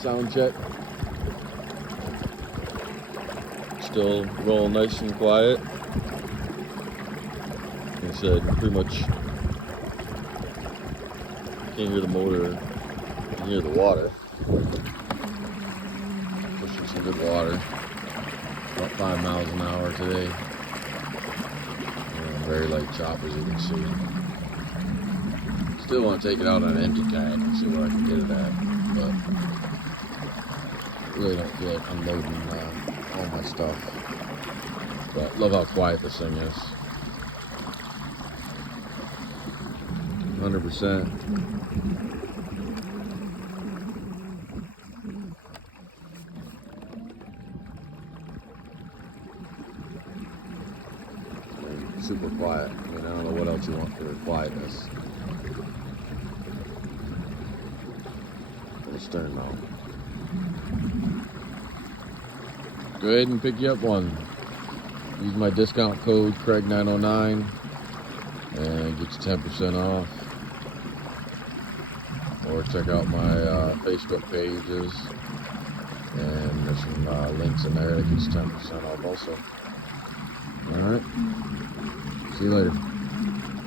Sound check. Still rolling nice and quiet. Like I said, pretty much can't hear the motor. You can hear the water. Pushing some good water. About 5 miles an hour today. Very light chop, as you can see. Still want to take it out on an empty tank and see where I can get it at, but really don't feel like unloading all my stuff. But love how quiet this thing is. 100%. Super quiet. I mean, I don't know what else you want for quietness. Little stern mount. Go ahead and pick you up one. Use my discount code Craig909 and get you 10% off. Or check out my Facebook pages, and there's some links in there that gets 10% off also. Alright, see you later.